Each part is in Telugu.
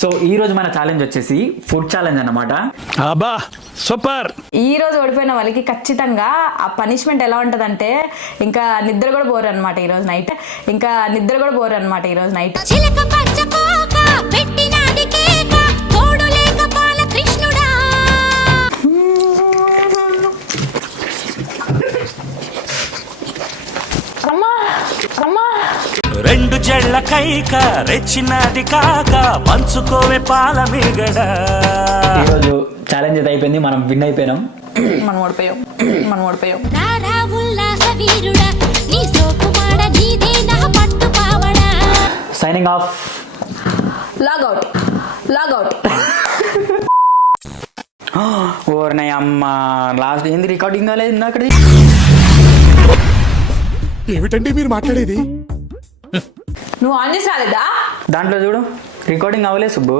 సో ఈ రోజు మన ఛాలెంజ్ వచ్చేసి ఫుడ్ ఛాలెంజ్ అన్నమాట. అబ్బా సూపర్. ఈ రోజు ఓడిపోయిన వాళ్ళకి ఖచ్చితంగా ఆ పనిష్మెంట్ ఎలా ఉంటదంటే ఇంకా నిద్ర కూడా పోరు అనమాట ఈ రోజు నైట్. ఈ రోజు నైట్. రెండు జళ్ళ కైక రెచ్చినది కాక పంచుకోవే పాల మీగడ. ఈరోజు ఛాలెంజ్ అయితే అయిపోయింది, మనం విన్ అయిపోయినాం. మనం ఓడిపోయాం. Signing off. లాగౌట్. ఓర్నయ్య అమ్మ, లాస్ట్ ఏంది రికార్డింగ్ కాలేదు ఇందాక. ఏమిటండి మీరు మాట్లాడేది? నువ్వు ఆన్ చేసి రాలేదా? దాంట్లో చూడు రికార్డింగ్ అవ్వలేదు సుబ్బు.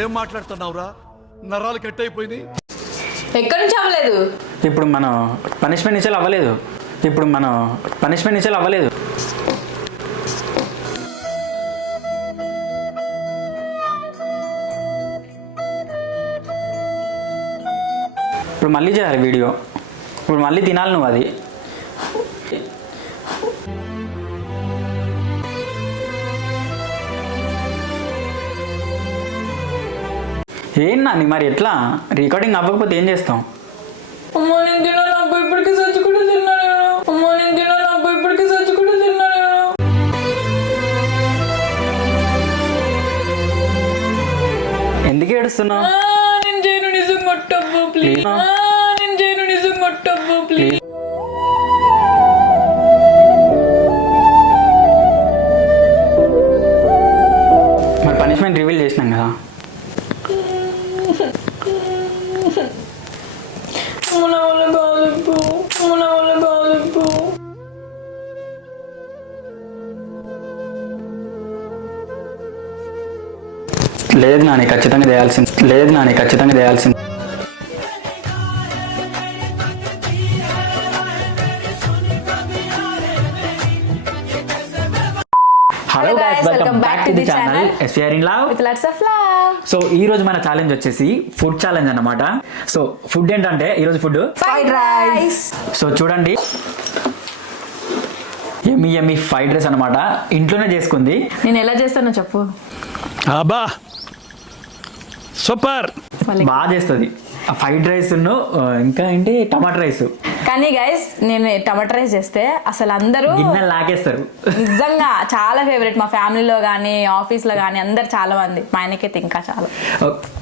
ఏం మాట్లాడుతున్నావురా? నరాలు కట్ అయిపోయినాయి. ఎక్కడి నుంచి అవ్వలేదు? ఇప్పుడు మనం పనిష్మెంట్ ఇచ్చేలా అవ్వలేదు. ఇప్పుడు మళ్ళీ చేయాలి వీడియో. ఇప్పుడు మళ్ళీ తినాలి నువ్వు అది. ఏం నాని మరి ఎట్లా రికార్డింగ్ అవ్వకపోతే ఏం చేస్తాం? ఎందుకు ఏడుస్తున్నావు? మరి పనిష్మెంట్ రివీల్ చేసినాం కదా. లేదు నాని ఖచ్చితంగా చేయాల్సింది. Hello guys, welcome back to the channel SVR in Love with lots of love. So ఈ రోజు మన ఛాలెంజ్ వచ్చేసి ఫుడ్ ఛాలెంజ్ అన్నమాట. సో ఫుడ్ ఏంటంటే ఈరోజు ఫుడ్ ఫ్రైడ్ రైస్. సో చూడండి, యమ్మీ ఫ్రైడ్ రైస్ అన్నమాట. ఇంట్లోనే చేసుకుంది. నేను ఎలా చేస్తానో చెప్పు. అబ్బా సూపర్. బాగా చేస్తుంది ఆ ఫ్రైడ్ రైస్. ఇంకా ఏంటి టమాటా రైస్. కానీ గైస్ నేను టమాటా రైస్ చేస్తే అసలు అందరూ గిన్నెలు లాగేస్తారు. నిజంగా చాలా ఫేవరెట్. మా ఫ్యామిలీలో కానీ ఆఫీస్లో కానీ అందరు చాలా మంది. మా ఆయనకైతే ఇంకా చాలా.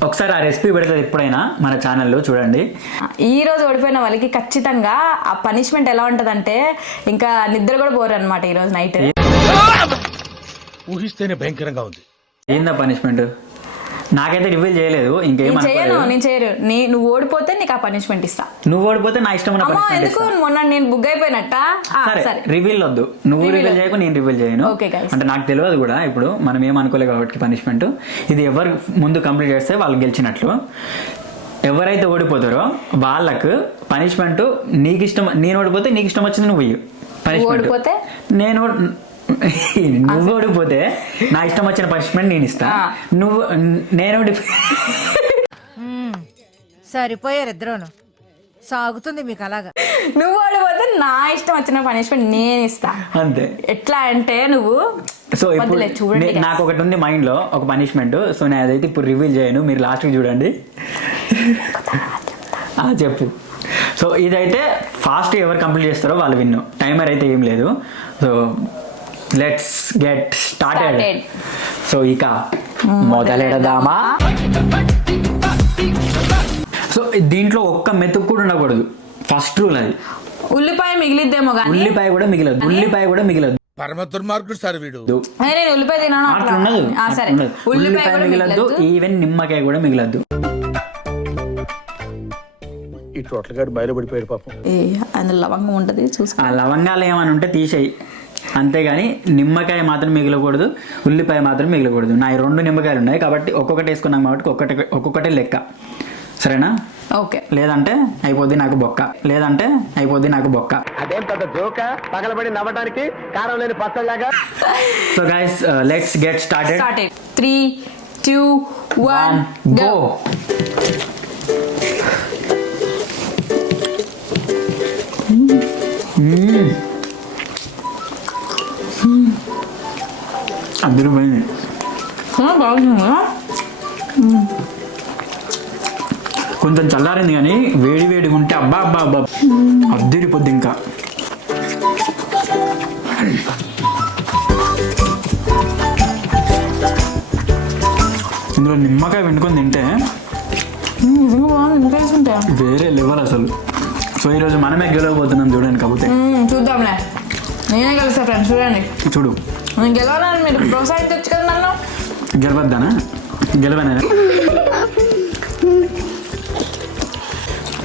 ఒకసారి ఆ రెసిపీ పెడుతుంది ఎప్పుడైనా మన ఛానల్లో చూడండి. ఈ రోజు ఓడిపోయిన వాళ్ళకి ఖచ్చితంగా ఆ పనిష్మెంట్ ఎలా ఉంటదంటే ఇంకా నిద్ర కూడా పోరు అనమాట ఈ రోజు నైట్. ఊహిస్తేనే భయంకరంగా ఉంది. ఏందా పనిష్మెంట్? నాకైతే రివీల్ చేయలేదు. నేను చేయను. నువ్వు ఓడిపోతే నీకు ఆ పనిష్మెంట్ ఇస్తా. నువ్వు ఓడిపోతే నా ఇష్టమైన పనిష్మెంట్ ఎందుకు మొన్న నేను బుక్ అయిపోయినట్ట. సరే రివీల్ వద్దు. నువ్వు రివీల్ చేయకు, నేను రివీల్ చేయను. అంటే నాకు తెలియదు కూడా. ఇప్పుడు మనం ఏం అనుకోలేదు కాబట్టి పనిష్మెంట్ ఇది ఎవరు ముందు కంప్లీట్ చేస్తే వాళ్ళు గెలిచినట్లు. ఎవరైతే ఓడిపోతారో వాళ్ళకు పనిష్మెంట్ నీకు ఇష్టం. నేను ఓడిపోతే నీకు ఇష్టం వచ్చింది నువ్వు పనిష్మెంట్. నువ్వు ఓడిపోతే నా ఇష్టం వచ్చిన పనిష్మెంట్ నేను ఇస్తా. నేను సరిపోయారు ఇద్దరును. సాగుతుంది మీకు అలాగా. నువ్వు ఓడిపోతే నా ఇష్టం వచ్చిన పనిష్మెంట్ నేను ఇస్తా. అంతే. ఎట్లా అంటే నువ్వు సో ఇప్పుడు నాకు ఒకటి ఉంది మైండ్ లో, ఒక పనిష్మెంట్. సో నేను అదైతే ఇప్పుడు రివీల్ చేయను, మీరు లాస్ట్ కి చూడండి. చెప్పు. సో ఇదైతే ఫాస్ట్ ఎవరు కంప్లీట్ చేస్తారో వాళ్ళు విన్ను. టైమర్ అయితే ఏం లేదు. So let's get started. So ఇక మొదలెడదామా? సో దీంట్లో ఒక్క మెతుకు కూడా ఉండకూడదు. ఫస్ట్ రూల్ అది. ఉల్లిపాయ మిగిలిద్దేమో కానీ ఉల్లిపాయ కూడా మిగలదు. పరమ దుర్మార్గుడు సార్ వీడు. నేను ఉల్లిపాయ తిన్నాను. సరే ఉల్లిపాయ మిగలద్దు. ఈవెన్ నిమ్మకాయ కూడా మిగలద్దు. ఈ టోటల్ గా బయలుపడిపోయాడు పాపం. అందులో లవంగం ఉంటది చూసుకో. ఆ లవంగాలు ఏమైనా ఉంటే తీసేయి, అంతేగాని నిమ్మకాయ మాత్రం మిగలకూడదు, ఉల్లిపాయ మాత్రం మిగలకూడదు. నా 2 నిమ్మకాయలు ఉన్నాయి కాబట్టి ఒక్కొక్కటి వేసుకున్నాం కాబట్టి ఒక్కొక్కటే లెక్క. సరేనా? ఓకే. లేదంటే అయిపోద్ది నాకు బొక్క. అదేం పెద్ద జోక పగలబడి నవ్వడానికి కారం లేని పచ్చలాగా. So guys let's get started. 3 2 1 go. అద్దరు పోయింది. బాగుంది కదా. కొంచెం చల్లారింది కానీ వేడి వేడిగా ఉంటే అబ్బా అబ్బా అబ్బా అద్దరిపోద్ది ఇంకా. ఇందులో నిమ్మకాయ వెండుకొని తింటే వేరే లెవెల్ అసలు. సో ఈరోజు మనమే గెలవబోతున్నాం చూడండి. కాకపోతే చూద్దాంలే, నేనే గెలుస్తా ఫ్రెండ్స్. చూడండి, చూడు నేను గెలవాలని మీరు ప్రోత్సహించచ్చు కదా నన్ను. గెలవద్దానా? గెలవనా?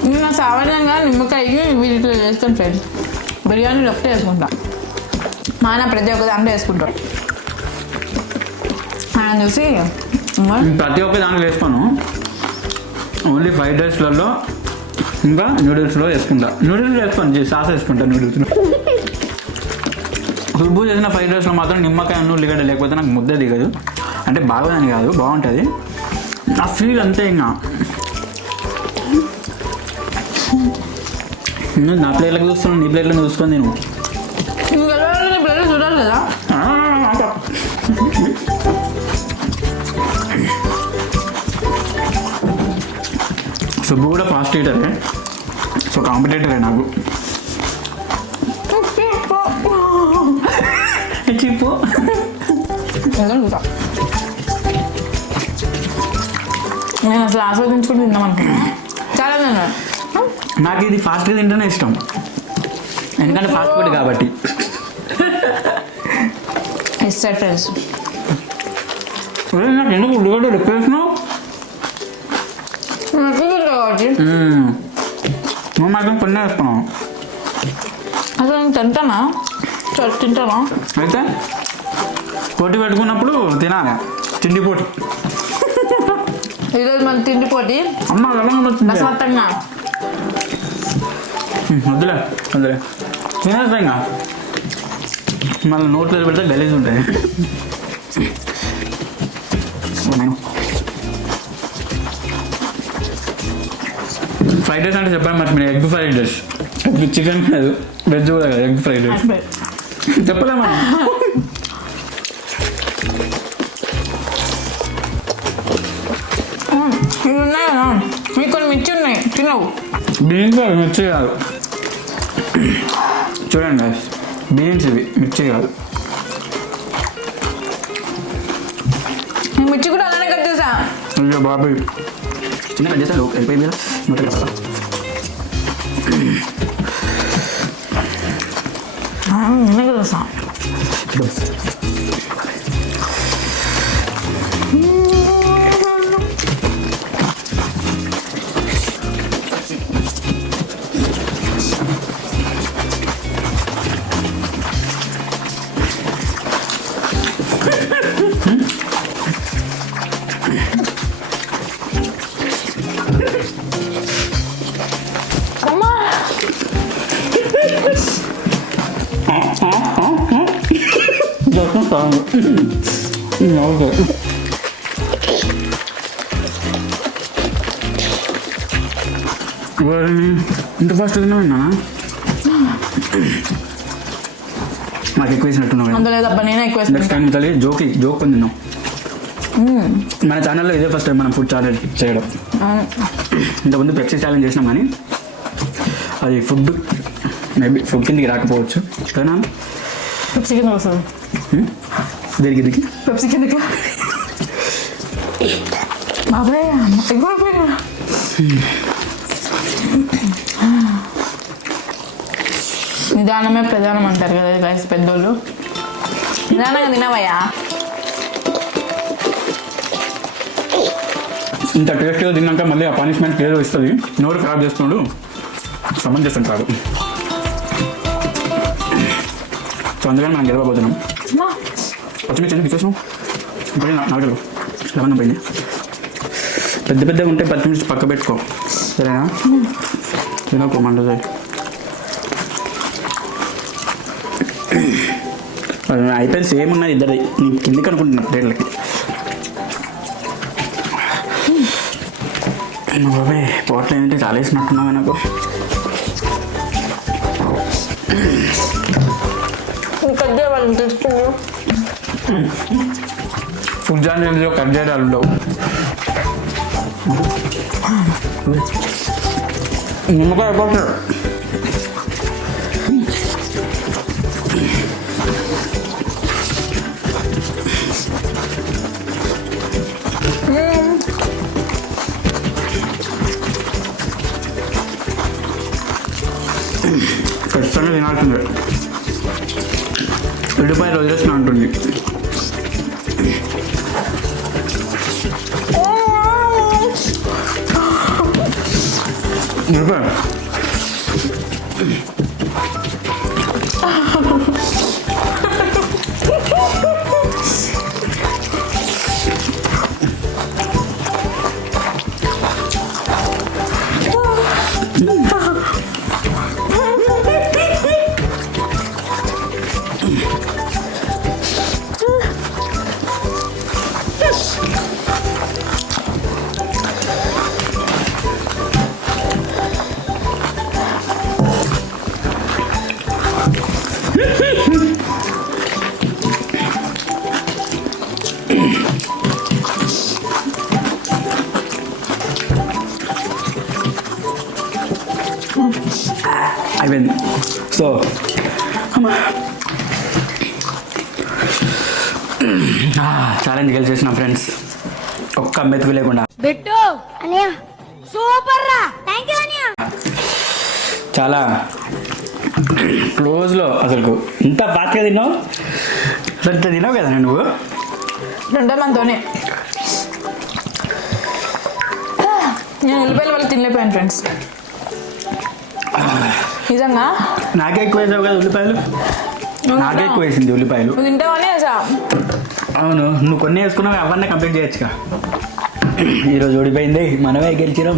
నేను సామాన్యంగా నిమ్మకాయకి వీటిలో చేస్తాను ఫ్రెండ్స్. బిర్యానీలో ఒకటే వేసుకుంటా. మా ఆయన ప్రతి ఒక్క దాంట్లో వేసుకుంటాడు. ఆయన చూసి ప్రతి ఒక్క దాంట్లో వేసుకోను. ఓన్లీ ఫ్రైడ్ రైస్లలో ఇంకా నూడిల్స్లో వేసుకుంటా. నూడిల్స్ వేసుకోండి, సాస్ వేసుకుంటా నూడిల్స్లో. సుబ్బు చేసిన ఫ్రైడ్ రైస్లో మాత్రం నిమ్మకాయ ఉల్లిగడ్డ లేకపోతే నాకు ముద్ద దిగదు. అంటే బాగోదని కాదు, బాగుంటుంది. ఆ ఫీల్ అంతే. ఇంకా నా ప్లేట్లకు చూస్తున్నాను, నీ ప్లేట్లో చూసుకొని నేను ఇప్పుడు చూడాలి కదా. సుబ్బు కూడా ఫాస్ట్ ఈటరే, సో కాంపిటేటరే నాకు. చెప్పు. నేను అసలు ఆస్వాదించుకుంటూ తిందాం అనుకున్నా. చాలా తిన్నాను. నాకు ఇది ఫాస్ట్గా తింటేనే ఇష్టం, ఎందుకంటే ఫాస్ట్ ఫుడ్ కాబట్టి. ఇస్తాడు ఫ్రెండ్స్. నాకు ఎందుకు ఉల్లిగడ్డ రిక్వేషను కాబట్టి నువ్వు మాత్రం కొన్ని వేసుకున్నావు. అసలు నేను తింటానా? తింటానా? అయితే పోటీ పెట్టుకున్నప్పుడు తినాలి, తిండి పోటీ. ఈరోజు మన తిండి పోటీ అమ్మ రసవత్తంగా. వద్దులే వద్దులే తినేస్తా. ఇంకా మళ్ళీ నోట్లో పెడితే గలీజ్ ఉంటాయి. ఫ్రైడ్ రైస్ అంటే చెప్పాను మరి, మీరు egg fried rice. Egg chicken కాదు, వెజ్ కూడా కాదు, ఎగ్ ఫ్రైడ్ రైస్ చెప్పలేమా? ఇవి ఉన్నాయి కదా, మీకు కొన్ని మిర్చి ఉన్నాయి, తినవు. బీన్స్ అవి మిర్చి కాదు. చూడండి guys, బీన్స్ ఇవి మిర్చి కాదు. నేను మిర్చి కూడా అలానే కట్ చేసా. అయ్యో బాబాయ్, చిన్న కట్ చేస్తాను వెళ్ళిపోయి మీద నూటలు కదా. నేనే కదా. ఇంత ఫాస్ట్ తిన్నా నాకు ఎక్కువ వేసినట్టున్నావు. అందులో తప్ప నేనే ఎక్కువ నెక్స్ట్ టైం తల్లి జోక్ కొని తిన్నాం. మన ఛానల్లో ఇదే ఫస్ట్ టైం మనం ఫుడ్ ఛాలెంజ్ చేయడం. ఇంతకుముందు పెప్సీ ఛాలెంజ్ చేసినాం కానీ అది ఫుడ్ మేబీ ఫుడ్ కిందకి రాకపోవచ్చు కదా. పెప్సీ కింద వస్తుంది. దీనికి దీనికి పెప్సీ కిందకి బాబాయ్ ఎక్కువైపోయినా. నిదానమే ప్రధానం అంటారు కదా గైస్ పెద్దోళ్ళు. నిదానంగా తినవయ్యా. ఇంత టేస్ట్గా తిన్నాక మళ్ళీ ఆ పనిష్మెంట్ ఏదో ఇస్తుంది. నోరు ఖరాబ్ చేస్తున్నాడు, సమంజసం కాదు. సో అందుకని మనం గెలవబోతున్నాం. పచ్చిమిర్చి ఎందుకు ఇచ్చేసినావు? ఇప్పుడు నాలుగు లవణం పోయింది. పెద్ద పెద్దగా ఉంటే పచ్చిమిర్చి పక్క పెట్టుకో, సరేనా? తినకు మండది. అయిపోయింది, సేమ్ ఉన్నది ఇద్దరిది. నీకు కిందికి అనుకుంటున్నా ప్లేట్లకి. బాబాయ్ పోట్లు ఏంటంటే చాలా వేసినట్టున్నావు నాకు. ఫుడ్ ఛానల్స్లో కట్ చేయడాలు ఉండవు. నిమ్మకాయ అయిపోతాడు. ఖచ్చితంగా తినాల్సిందే. ఉల్లిపాయలు వదిలేసిన అంటుంది. ఉల్లిపాయ అయిపోయింది. సో ఛాలెంజ్ గెలిచేసిన ఫ్రెండ్స్, ఒక్క మెతుకు లేకుండా. బిట్టు అనియా సూపర్ రా, థాంక్యూ అనియా. చాలా క్లోజ్లో అసలు ఇంత ఫాస్ట్గా తిన్నావు. అసలు ఇంత తిన్నావు కదా నువ్వు. రెండో మనతోనే నేను ఉల్లిపాయలు వాళ్ళు తినలేకపోయాను ఫ్రెండ్స్. నిజంగా నాకే ఎక్కువ వేసావు కదా ఉల్లిపాయలు. నాకే ఎక్కువ వేసింది ఉల్లిపాయలు. నువ్వు తింటావని వేసా. అవును, నువ్వు కొన్ని వేసుకున్నావు, అవన్నీ కంప్లీట్ చేయొచ్చుగా. ఈరోజు ఓడిపోయింది, మనమే గెలిచినాం.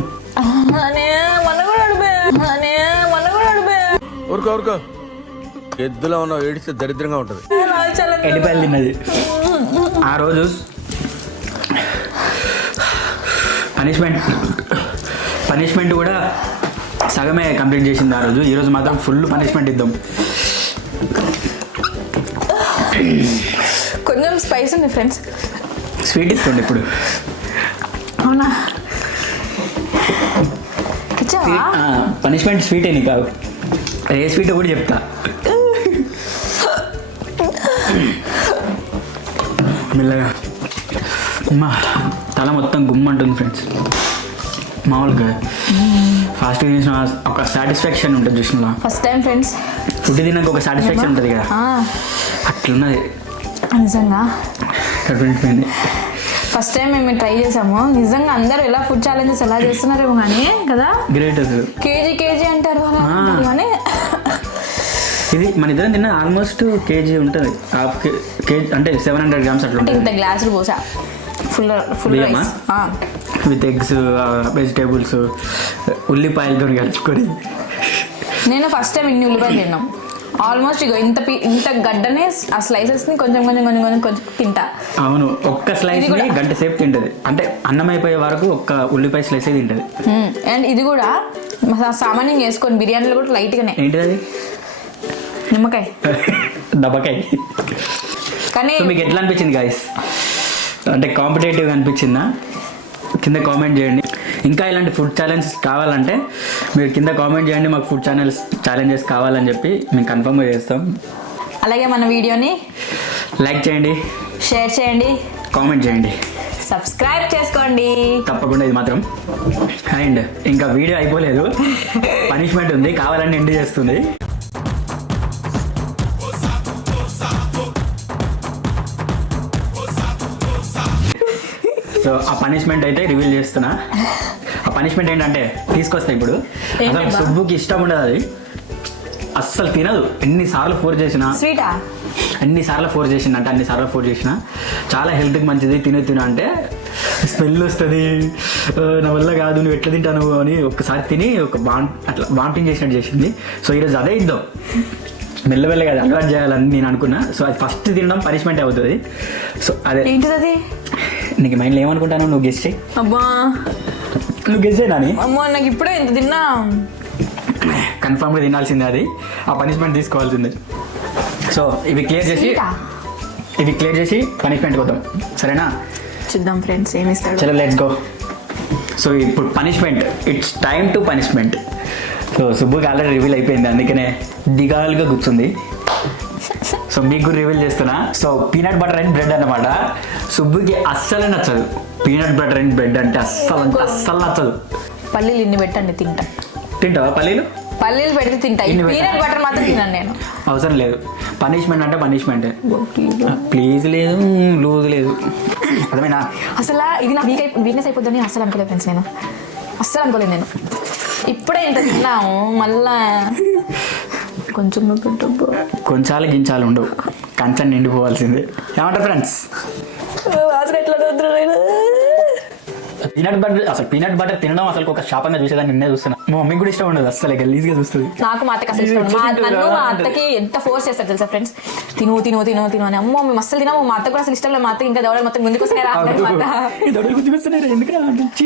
ఊరుకో ఊరుకో, ఎద్దులో ఉన్నావు, ఏడిస్తే దరిద్రంగా ఉంటుంది. ఎల్లిపాయలు తిన్నది ఆ రోజు. పనిష్మెంట్ కూడా సగమే కంప్లీట్ చేసింది ఆ రోజు. ఈరోజు మాత్రం ఫుల్ పనిష్మెంట్ ఇద్దాం. కొంచెం స్పైస్ ఉంది ఫ్రెండ్స్. స్వీట్ ఇస్తుంది ఇప్పుడు. అవునా, ఇచ్చావా? పనిష్మెంట్ స్వీట్ అని కాదు, ఏ స్వీట్ కూడా చెప్తా. మెల్లగా అమ్మా, తల మొత్తం గుమ్మంటుంది ఫ్రెండ్స్. మామూలుగా ఫాస్ట్గా చేసిన ఒక సాటిస్ఫాక్షన్ ఉంటుంది చూసిన. ఫస్ట్ టైం ఫ్రెండ్స్ ఫుడ్ తిన్నాక ఒక సాటిస్ఫాక్షన్ ఉంటుంది కదా, అట్లున్నది. నిజంగా కడుపునిండిపోయింది. ఫస్ట్ టైం మేము ట్రై చేసాము. నిజంగా అందరూ ఎలా ఫుడ్ ఛాలెంజెస్ ఎలా చేస్తున్నారేమో కానీ కదా, గ్రేట్. అసలు కేజీ అంటారు వాళ్ళు కానీ ఇది మన ఇద్దరం తిన్న ఆల్మోస్ట్ కేజీ ఉంటుంది. హాఫ్ కేజీ అంటే 700 grams అట్లా అంటే ఉంటుంది. ఇంత గ్లాసులు పోసా ఫుల్ బియ్యమా? రైస్ విత్ ఎగ్స్, వెజిటేబుల్స్, ఉల్లిపాయలతో కలుపుకొని. నేను ఫస్ట్ టైం ఇన్ని ఉల్లిపాయలు తిన్నాం. ఆల్మోస్ట్ ఇక ఇంత గడ్డనే ఆ స్లైసెస్ని కొంచెం తింటా. అవును, ఒక్క స్లైస్ ని గంట సేపు తింటది. అంటే అన్నం అయిపోయే వరకు ఒక్క ఉల్లిపాయ స్లైసే తింటది. అండ్ ఇది కూడా సామాన్యంగా వేసుకొని బిర్యానీలో కూడా లైట్గానే. ఏంటిది అది? నిమ్మకాయ దబ్బకాయ. కానీ మీకు ఎట్లా అనిపించింది గాయస్? అంటే కాంపిటేటివ్ అనిపించిందా? కింద కామెంట్ చేయండి. ఇంకా ఇలాంటి ఫుడ్ ఛాలెంజెస్ కావాలంటే మీరు కింద కామెంట్ చేయండి. మాకు ఫుడ్ ఛాలెంజెస్ కావాలని చెప్పి మేము కన్ఫర్మ్గా చేస్తాం. అలాగే మన వీడియోని లైక్ చేయండి, షేర్ చేయండి, కామెంట్ చేయండి, సబ్స్క్రైబ్ చేసుకోండి తప్పకుండా. ఇది మాత్రం. అండ్ ఇంకా వీడియో అయిపోలేదు, పనిష్మెంట్ ఉంది, కావాలని ఎండ్ చేస్తుంది. సో ఆ పనిష్మెంట్ అయితే రివీల్ చేస్తున్నా. ఆ పనిష్మెంట్ ఏంటంటే తీసుకొస్తా ఇప్పుడు. అసలు సుబ్బుకి ఇష్టం ఉండదు అది, అస్సలు తినదు. ఎన్నిసార్లు ఫోర్స్ చేసినా, స్వీటా అన్నిసార్లు ఫోర్స్ చేసిన చాలా హెల్త్కి మంచిది, తిను అంటే స్మెల్ వస్తుంది, నా వల్ల కాదు, నువ్వు ఎట్లా తింటాను అని ఒక్కసారి తిని ఒక అట్లా వామిటింగ్ చేసినట్టు చేసింది. సో ఈరోజు అదే ఇద్దాం, మెల్లమెల్లగా అది అలవాటు చేయాలని నేను అనుకున్నా. సో అది ఫస్ట్ తినడం పనిష్మెంట్ అవుతుంది. సో అదే ఏంటిది? నీకు మైండ్లో ఏమనుకుంటాను, నువ్వు గెస్ట్ చేయి. అబ్బా నువ్వు గెస్ చేయనాని అమ్మో నాకు ఇప్పుడే ఇంత తిన్నా. కన్ఫర్మ్గా తినాల్సిందే అది, ఆ పనిష్మెంట్ తీసుకోవాల్సిందే. సో ఇవి క్లియర్ చేసి పనిష్మెంట్ కొద్దాం, సరేనా? చూద్దాం ఫ్రెండ్స్ ఏమి ఇస్తాడు. చలో లెట్స్ గో. సో ఇప్పుడు punishment, it's time to punishment. So సుబ్బుకి ఆల్రెడీ రివీల్ అయిపోయింది, అందుకనే దిగాలుగా కూర్చుంది. సో మీకు రివీల్ చేస్తున్నా. So peanut butter and bread అన్నమాట. సుబ్బుకి అస్సలే నచ్చదు పీనట్ బటర్ అండ్ బ్రెడ్ అంటే, అస్సలు నచ్చదు. పల్లీలు ఇన్ని పెట్టండి తింటా. తింటావా పల్లీలు? పల్లీలు పెడితే తింటా, పీనట్ బటర్ మాత్రం తిన్నాను నేను. అవసరం లేదు, పనిష్మెంట్ అంటే పనిష్మెంటే. ప్లీజ్ లేదు, లూజ్ లేదు, అర్థమైనా? అసలు ఇది నా వీక్నెస్ అయిపోద్దని అస్సలు అనుకోలేదు ఫ్రెండ్స్, నేను అస్సలు అనుకోలేదు. నేను ఇప్పుడే ఇంత తిన్నాము, మళ్ళా కొంచెం కొంచాలు గించాలు ఉండవు, కంచం నిండిపోవాల్సిందే. ఏమంటారు ఫ్రెండ్స్? పీనట్ బటర్ తినడం అసలు ఒక శాపంగా చూసేదాన్ని నిన్నే చూస్తున్నా. మా మమ్మీకి కూడా ఇష్టం ఉండదు, అసలు గలీజ్గా చూస్తుంది. నాకు మా అత్తకి అసలు ఇష్టం ఉండదు. నన్ను మా అత్తకి ఎంత ఫోర్స్ చేస్తారు తెలుసా ఫ్రెండ్స్, తిను తిను తిను తిను అని. అమ్మో మేము అస్సలు తినము, మా అత్త కూడా అసలు ఇష్టం లేదు. మా అత్త ఇంకా దవడలు మొత్తం ముందుకు వస్తున్నాయి, ఎందుకు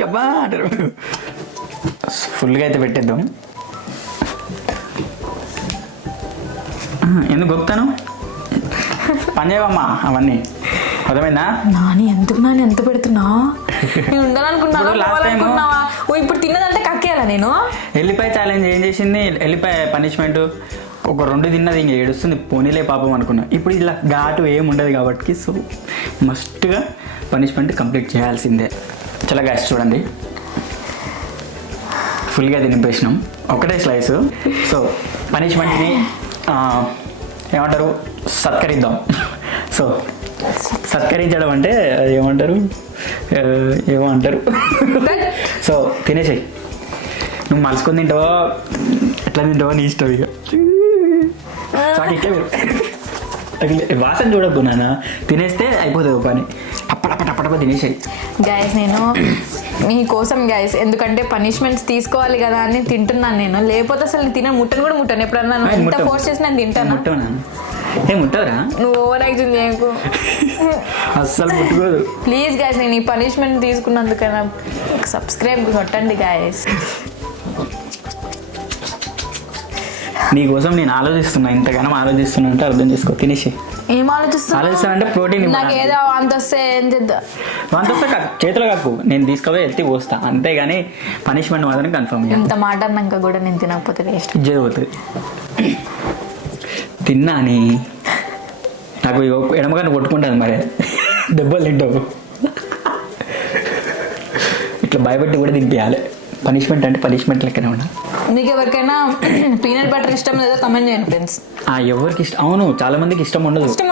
అబ్బా అంటారు. ఫుల్గా అయితే పెట్టేద్దాం. ఎందుకు గొప్పతాను పని చేయవమ్మా అవన్నీ, అర్థమైందా? నాని ఎందుకు నాని ఎంత పెడుతున్నా? నేను ఉండాలనుకున్నావా? ఇప్పుడు తిన్నదంటే కక్కేయాలా నేను? ఎల్లిపాయ ఛాలెంజ్ ఏం చేసింది? ఎల్లిపాయ పనిష్మెంట్ ఒక 2 తిన్నది, ఇంకా ఏడుస్తుంది, పోనీలే పాపం అనుకున్నా. ఇప్పుడు ఇలా ఘాటు ఏమి ఉండదు కాబట్టి సో మస్ట్గా పనిష్మెంట్ కంప్లీట్ చేయాల్సిందే. చాలా గ్యాస్ చూడండి, ఫుల్గా తినిపేసినాం, ఒకటే స్లైసు. సో పనిష్మెంట్ని ఏమంటారు, సత్కరిద్దాం. సో సత్కరించడం అంటే ఏమంటారు, సో తినేసేయి. నువ్వు మలుసుకొని తింటావో ఎట్లా తింటావో నీ ఇష్టం. ఇక వాసన చూడద్దు నాన్న, తినేస్తే అయిపోతుంది పని. టప్పటప్ప తినేసాయి. గైస్ నేను మీకోసం గైస్, ఎందుకంటే పనిష్మెంట్స్ తీసుకోవాలి కదా అని తింటున్నాను నేను, లేకపోతే అసలు ముట్టను కూడా ముట్టాను. ఎప్పుడన్నా ఎంత ఫోర్స్ చేసి నేను తింటాను. ముట్టవరా? నువ్వు ఓవర్ యాక్షన్ చేయకు, అస్సలు ముట్టుకోదు. ప్లీజ్ గైస్, నేను ఈ పనిష్మెంట్ తీసుకున్నందుకైనా సబ్స్క్రైబ్ కొట్టండి గైస్. నీకోసం నేను ఆలోచిస్తున్నా, ఇంతగానో ఆలోచిస్తున్నా అంటే అర్థం చేసుకో. తినేసి ఏం ఆలోచిస్తానంటే ప్రోటీన్ నాకు ఏదో అంత వస్తే ఏం చేద్దాం, అంత వస్తే చేతులు కాకు, నేను తీసుకుపోయి ఎత్తి పోస్తా, అంతేగాని పనిష్మెంట్ మాత్రం కన్ఫర్మ్. ఇంత మాట అన్నాక కూడా నేను తినకపోతే వేస్ట్ పోతుంది. తిన్నా అని నాకు ఎడమగానే కొట్టుకుంటుంది, మరి దెబ్బలు తింటావు. ఇట్లా భయపెట్టి కూడా తినిపించాలి. పనిష్మెంట్ అంటే పనిష్మెంట్ లెక్కనే ఉండాలి. మీకు ఎవరికైనా పీనట్ బటర్ ఇష్టం లేదో కమెంట్ చేయండి ఫ్రెండ్స్. ఎవరికి ఇష్టం? అవును, చాలా మందికి ఇష్టం ఉండదు. ఇష్టం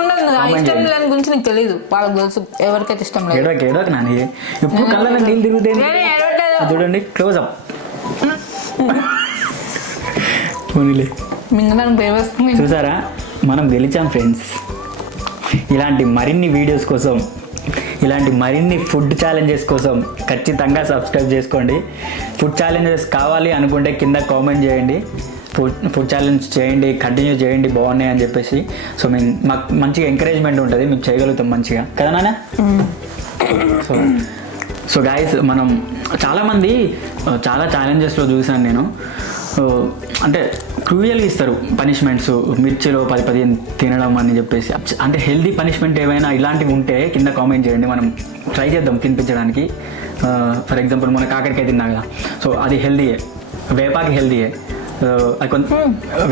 లేని గురించి నీకు తెలియదు, వాళ్ళకి తెలుసు ఎవరికైతే ఇష్టం లేదు. ఏడవక నాని, ఇప్పుడు కళ్ళ నీళ్ళు తిరుగుతాయి చూడండి. క్లోజ్ అప్ చూసారా, మనం గెలిచాం ఫ్రెండ్స్. ఇలాంటి మరిన్ని వీడియోస్ కోసం, ఇలాంటి మరిన్ని ఫుడ్ ఛాలెంజెస్ కోసం ఖచ్చితంగా సబ్స్క్రైబ్ చేసుకోండి. ఫుడ్ ఛాలెంజెస్ కావాలి అనుకుంటే కింద కామెంట్ చేయండి, ఫుడ్ ఛాలెంజ్ చేయండి, కంటిన్యూ చేయండి, బాగున్నాయి అని చెప్పేసి. సో మేము మాకు మంచిగా ఎంకరేజ్మెంట్ ఉంటుంది, మేము చేయగలుగుతాం మంచిగా కదా నాన్న. సో గాయస్, మనం చాలామంది చాలా ఛాలెంజెస్లో చూసాను నేను, అంటే క్రూయల్గా ఇస్తారు పనిష్మెంట్స్, మిర్చిలో 10 తినడం అని చెప్పేసి. అంటే హెల్దీ పనిష్మెంట్ ఏమైనా ఇలాంటివి ఉంటే కింద కామెంట్ చేయండి, మనం ట్రై చేద్దాం తినిపించడానికి. ఫర్ ఎగ్జాంపుల్ మన కాకరకాయ తిన్నా కదా, సో అది హెల్దీయే, వేపాకి హెల్దీయే, అది కొంచెం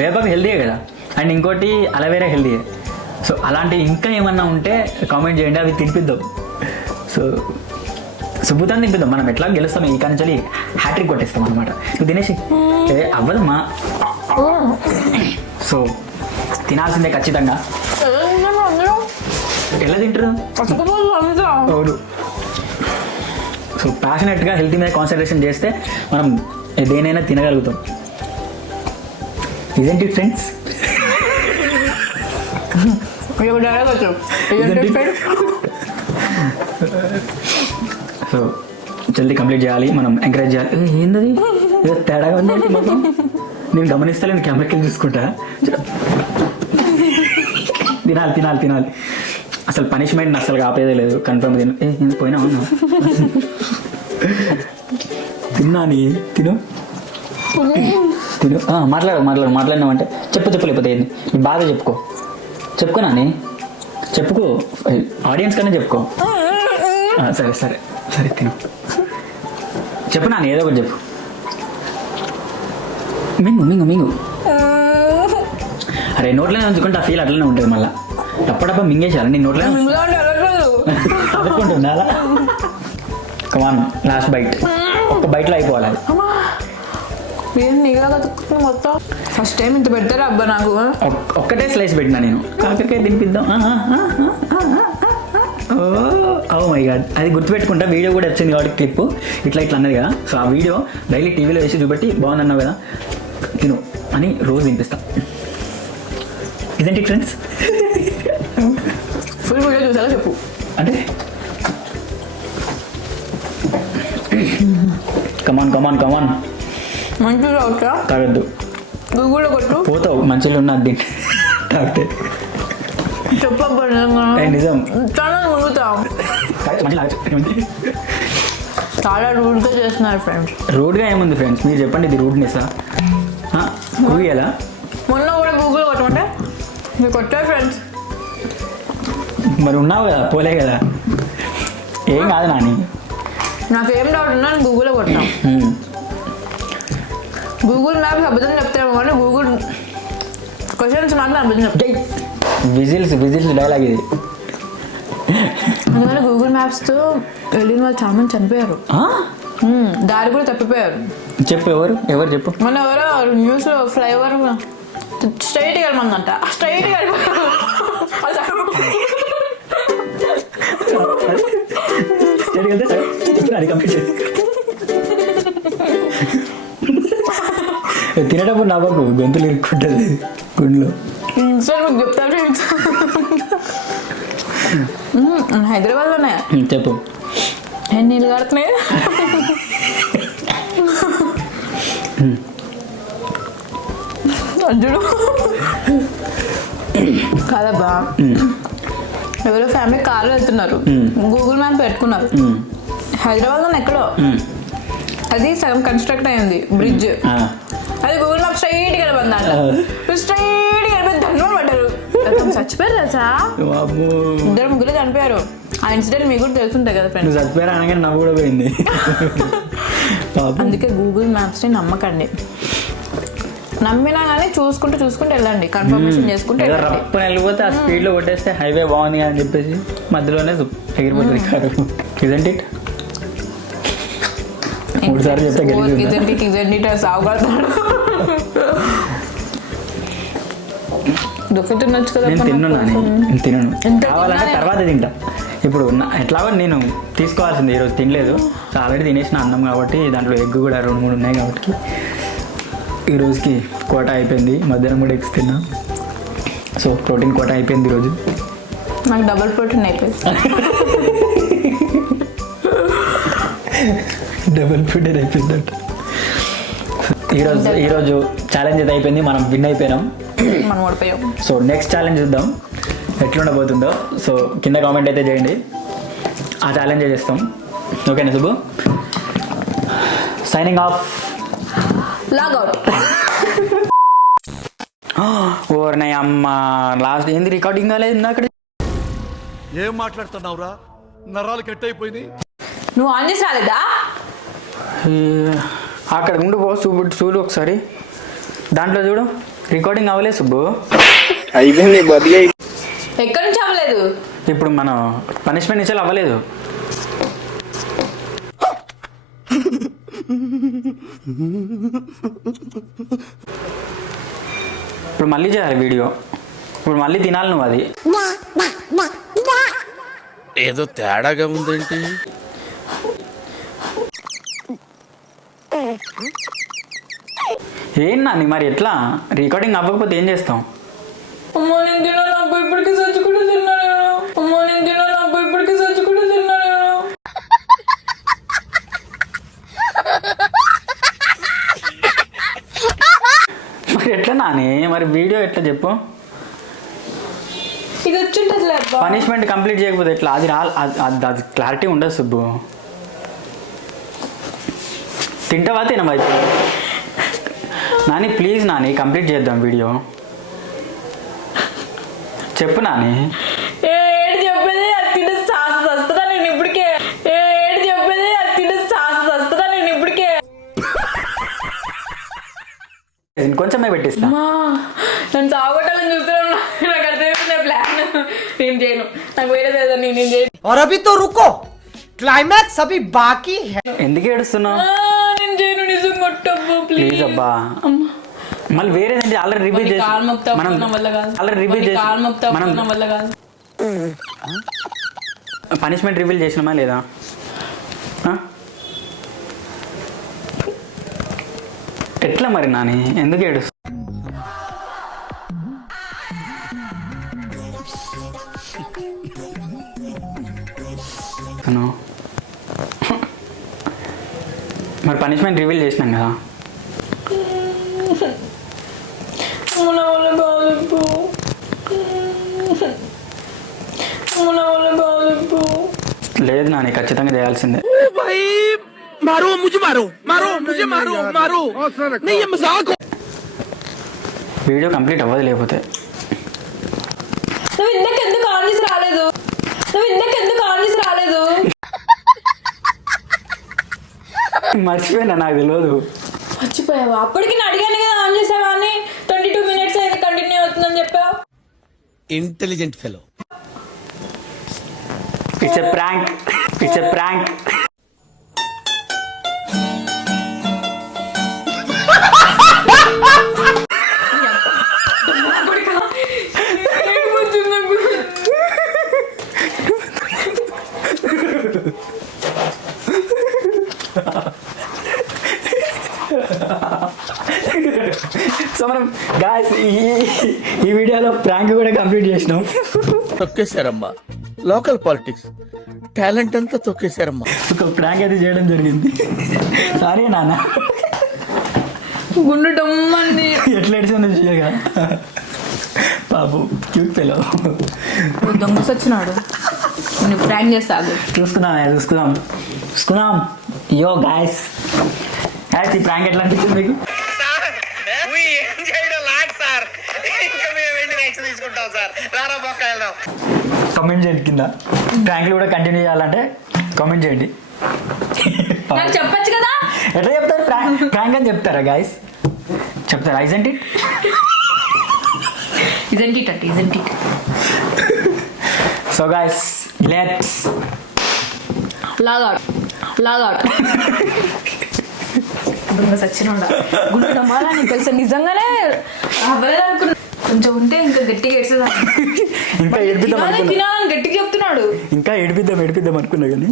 వేపాకి హెల్దీయే కదా, అండ్ ఇంకోటి అలవేరా హెల్దీయే. సో అలాంటివి ఇంకా ఏమన్నా ఉంటే కామెంట్ చేయండి, అవి తినిపిద్దాం. సో సుబ్బుతాన్ని తింపిద్దాం, మనం ఎట్లా గెలుస్తాం, ఈ కానీ హ్యాట్రిక్ కొట్టేస్తాం అనమాట. నువ్వు తినేసి అవ్వదమ్మా. సో తినాల్సిందే ఖచ్చితంగా. ఎలా తింటారు? అవును. సో ప్యాషనెట్గా హెల్తీ మీద కాన్సన్ట్రేషన్ చేస్తే మనం దేనైనా తినగలుగుతాం. Isn't it friends? సో జల్దీ కంప్లీట్ చేయాలి, మనం ఎంకరేజ్ చేయాలి. ఏంటది ఏదో తేడాగా ఉంది మొత్తం, నేను గమనిస్తాను, కెమెరాకి చూసుకుంటా. తినాలి తినాలి తినాలి, అసలు పనిష్మెంట్ అసలు ఆపేదే లేదు, కన్ఫర్మ్ పోయినా ఉన్నా. తిన్నాని తిను తిను మాట్లాడినామంటే చెప్పు లేకపోతే ఏంది నీ బాధ చెప్పుకో నాని చెప్పుకో ఆడియన్స్ కన్నా చెప్పుకో సరే తిను చెప్పు నాని ఏదో ఒకటి చెప్పు మింగు అరే నోట్లోనే ఉంచుకుంటే ఆ ఫీల్ అట్లనే ఉంటుంది మళ్ళీ టప్ప మింగేసారు నీ నోట్లోనే అదుకుంటుందా అలా కమాన్ లాస్ట్ బైట్ ఒక్క బైట్లో అయిపోవాలి అది మొత్తం ఫస్ట్ టైం ఇంత పెడతారా అబ్బా నాకు ఒక్కటే స్లైస్ పెట్టినా నేను కాకరకాయ తినిపిద్దాం ఓ మై గాడ్ అది గుర్తుపెట్టుకుంటా వీడియో కూడా వచ్చింది కాబట్టి క్లిప్ ఇట్లా అన్నది కదా సో ఆ వీడియో డైలీ టీవీలో వేసి చూపెట్టి బాగుందన్నావు కదా తిను అని రోజు తినిపిస్తా ఇదేంటి ఫ్రెండ్స్ ఫుల్ వీడియో చూసారా చెప్పు అంటే కమాన్ మంచిగా రావచ్చా తాగద్దు గూగుల్లో కొట్టు పోతావు మంచిగా ఉన్నది దీన్ని తాగితే చెప్పబ్బా నిజం చాలా మునుగుతాం చాలా రూడ్గా చేస్తున్నారు ఫ్రెండ్స్ రూడ్గా ఏముంది ఫ్రెండ్స్ మీరు చెప్పండి ఇది రూడ్నెస్సా ఎలా మొన్న కూడా గూగుల్ కొట్టమంటే మీరు కొట్టారు ఫ్రెండ్స్ మరి ఉన్నావు కదా పోలే కదా ఏం కాదు నాని నాకేం డౌట్ ఉన్నా నేను గూగుల్లో కొట్టాం గూగుల్ మ్యాప్స్ అబద్ధం చెప్తాము కానీ గూగుల్ క్వశ్చన్స్ మాత్రం అబద్ధం చెప్తాయి విజిల్స్ డైలాగ్ ఇది అందువల్ల గూగుల్ మ్యాప్స్తో వెళ్ళిన వాళ్ళు చాలా మంది చనిపోయారు దారి కూడా తప్పిపోయారు చెప్పు ఎవరు చెప్పు మన ఎవరో న్యూస్లో ఫ్లైఓవర్ స్ట్రైట్గా వెళ్ళమందంట స్ట్రైట్గా తినేటప్పుడు నవ్వకు గొంతులు ఇరుక్కుంటుంది గుండెలో సార్ మీకు చెప్తారు హైదరాబాద్లోనే చెప్పు ఎన్ని నీళ్ళు కడుతున్నాయి అర్జుడు కాదబ్బా ఎవరో ఫ్యామిలీ కార్లో వెళ్తున్నారు గూగుల్ మ్యాప్ పెట్టుకున్నారు హైదరాబాద్లో ఎక్కడో అది సగం కన్స్ట్రక్ట్ అయింది బ్రిడ్జ్ అది గూగుల్ మ్యాప్ స్ట్రైట్గా వెళ్ళిపోయిందంట స్ట్రైట్గా వెళ్ళిపోయి దండం పడ్డారు చచ్చిపోయారు తెలుసా ఇద్దరు ముగ్గురు చనిపోయారు ఆ ఇన్సిడెంట్ మీకు కూడా తెలుసుంటాయి కదా ఫ్రెండ్స్ చచ్చిపోయారు అనగానే నవ్వు కూడా పోయింది అందుకే గూగుల్ మ్యాప్స్ని నమ్మకండి నమ్మినా కానీ చూసుకుంటూ వెళ్ళండి కన్ఫర్మేషన్ చేసుకుంటే రప్పని వెళ్ళిపోతే ఆ స్పీడ్లో కొట్టేస్తే హైవే బాగుంది అని చెప్పేసి మధ్యలోనే ఎగిరిపోతుంది కారు ఇదంటే 3 సార్లు చెప్తే సాగుతాడు దుఃఖ తినొచ్చు కదా నేను తినను కావాలంటే తర్వాత తింటా ఇప్పుడు ఎట్లాగో నేను తీసుకోవాల్సింది ఈరోజు తినలేదు సో ఆల్రెడీ తినేసిన అన్నం కాబట్టి దాంట్లో ఎగ్ కూడా 2-3 ఉన్నాయి కాబట్టి ఈ రోజుకి కోట అయిపోయింది మధ్యాహ్నం కూడా ఎగ్స్ తిన్నా సో ప్రోటీన్ కోట అయిపోయింది ఈరోజు నాకు డబుల్ ప్రోటీన్ అయిపోయింది డబుల్ ప్రోటీన్ అయిపోయిందంట ఈరోజు ఛాలెంజ్ అయితే అయిపోయింది మనం విన్ అయిపోయినాం మనం ఓడిపోయాం సో నెక్స్ట్ ఛాలెంజ్ చూద్దాం ఎట్లుండబోతుందో సో కింద కామెంట్ అయితే చేయండి ఆ ఛాలెంజ్ చేస్తాం ఓకేనా సుబ్బు సైనింగ్ ఆఫ్ లాగౌట్ ఓర్నయ్య అమ్మ లాస్ట్ ఏంది రికార్డింగ్ కాలేదు అక్కడ ఏం మాట్లాడుతున్నావురా నరాలు కట్ అయిపోయినాయి నువ్వు ఆన్ చేసి రాలేదా అక్కడ ఉండి పో చూడు ఒకసారి దాంట్లో చూడు రికార్డింగ్ అవ్వలేదు సుబ్బు అయిపోయింది బతికే ఎక్కడి నుంచి అవ్వలేదు ఇప్పుడు మనం పనిష్మెంట్ ఇచ్చేలా అవ్వలేదు ఇప్పుడు మళ్ళీ చేయాలి వీడియో ఇప్పుడు మళ్ళీ తినాలి నువ్వు అది ఏదో తేడాగా ఉందేంటి ఏం నాని మరి ఎట్లా రికార్డింగ్ అవ్వకపోతే ఏం చేస్తాం అమ్మో నేను తిన్నా నాకు ఇప్పటికీ సచ్చి కూడా తిన్నా నేను అమ్మో నేను తిన్నా నాకు ఇప్పటికీ సచ్చి కూడా తిన్నా నేను మరి ఎట్లా నాని మరి వీడియో ఎట్లా చెప్పు ఇది వచ్చింటది పనిష్మెంట్ కంప్లీట్ చేయకపోతే ఎట్లా అది క్లారిటీ ఉండదు సుబ్బు తింటావా తినవా ఇప్పుడు? నాని ప్లీజ్ నాని కంప్లీట్ చేద్దాం వీడియో. చెప్పు నాని. ఏడు చెప్పేది అది తింటే సాస్ వస్తుందా నేను ఇప్పటికే. ఏడు చెప్పేది అది తింటే సాస్ వస్తుందా నేను ఇప్పటికే. కొంచెమే పెట్టిస్తా. నన్ను సాగొట్టాలని చూస్తున్నాను. నాకు అర్థమైపోయింది ప్లాన్. నేను చేయను, నాకు వేరేది ఏదో నేను చేయను. और अभी तो रुको, क्लाइमैक्स अभी बाकी है. ఎందుకు ఏడుస్తున్నావు? నేను చేయను, నిజం కొట్టబ్బు ప్లీజ్ ప్లీజ్. అబ్బా. మళ్ళీ వేరేదంటే ఆల్రెడీ రిపీట్ చేసి మనం ఆల్రెడీ రిపీట్ చేసి మనం పనిష్మెంట్ రివీల్ చేసినామా లేదా? ఎట్లా మరి నాని ఎందుకు ఏడుస్తా? మరి పనిష్మెంట్ రివీల్ చేసినాం కదా. మన వల్ల కాదు, మన వల్ల కాదు. లేదు నాని ఖచ్చితంగా చేయాల్సిందే. मारो मुझे, मारो मारो मुझे, मारो मारो नहीं, ये मजाक. వీడియో కంప్లీట్ అవ్వదు లేకపోతే. నువ్వు ఇందాకెందుకు ఆన్ చేసి రాలేదు? మర్చిపోయినా, నాకు తెలియదు. మర్చిపోయావా? అప్పటికి నేను అడిగాను కదా ఆన్ చేసావా అని. 22 minutes అయితే కంటిన్యూ అవుతుందని చెప్పావు. Intelligent fellow. It's a prank, it's a prank. So మనం గాయస్ ఈ వీడియోలో ప్రాంక్ కూడా కంప్లీట్ చేసినాం. తొక్కేశారమ్మా లోకల్ పాలిటిక్స్, టాలెంట్ అంతా తొక్కేశారమ్మా. ఒక ప్రాంక్ అయితే చేయడం జరిగింది. సారీ నాన్న. గుండు డమ్మంది. ఎట్లా ఏడిచిందో చూయగా బాబు క్యూట్ ఫెలో. దొంగ సచ్చినాడు. నేను ప్రాంక్ చేస్తాను. చూసుకుందాం. యో గాయస్ ఈ ప్రాంక్ ఎట్లా అనిపించింది మీకు? కామెంట్ చేయండి కింద. ప్రాంక్లు కూడా కంటిన్యూ చేయాలంటే కామెంట్ చేయండి. నాకు చెప్పచ్చు కదా. ఎట్లా చెప్తారు? ప్రాంక్ అని చెప్తారా గాయస్? చెప్తారా? Isn't it so guys let's logout. దొంగ సచ్చినోడా. గుండు డమ్మాలా నీకు తెలుసా? నిజంగానే అవ్వలేదు అనుకున్నా. కొంచెం ఉంటే ఇంకా గట్టిగా ఏడ్చేదా. ఇంకా ఏడిపిద్దాం తినాలని గట్టిగా చెప్తున్నాడు. ఇంకా ఏడిపిద్దాం అనుకున్నా కానీ